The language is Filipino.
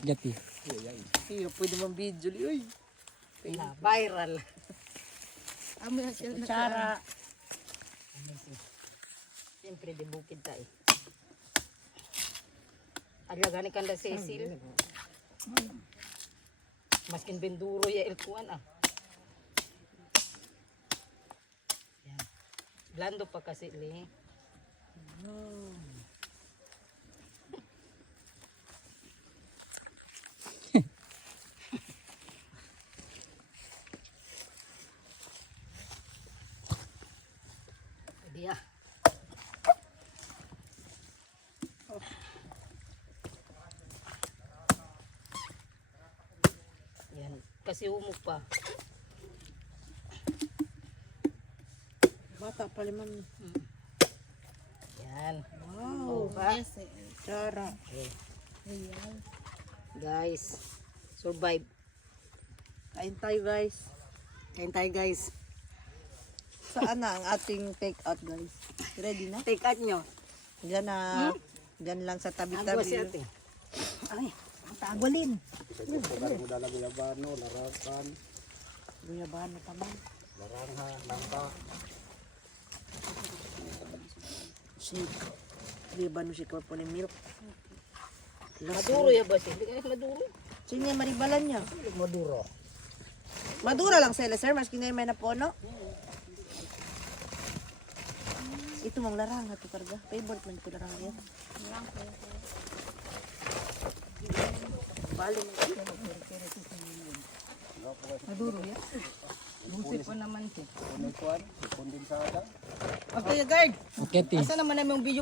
Gati. Hirap pwede mang video. Uy. Viral. Amo na siya Kutsara. Siyempre, di bukid tayo. Aglagan ni Kanda Cecil. Maskin benduro ya ilkuan ah. Yan. Blando pa kasi li. Dia. Yan, kasi humog pa. Bata pa liman. Yan. Wow. ba? Tsara. Guys, survive. Kain tayo guys. Kain tayo guys. Saan na ang ating take out guys? Ready na? Take out nyo. Diyan na. Diyan lang sa Agwa si tabi-tabi. ate. Ay, tagwalin. Guyabano taman. Shake. Guyabano si Korpo ni Milk. Maduro ya ba siya? Hindi ka maduro. Sino yung maribalan niya? Maduro. Madura lang sila sir. Maski ngayon may napuno. Ito mong larang ito karga. Favorite man ito larang yan. Bali mo. Maduro ya? Lusi pa naman siya. Okay guard. Gati. Asa naman namin yung video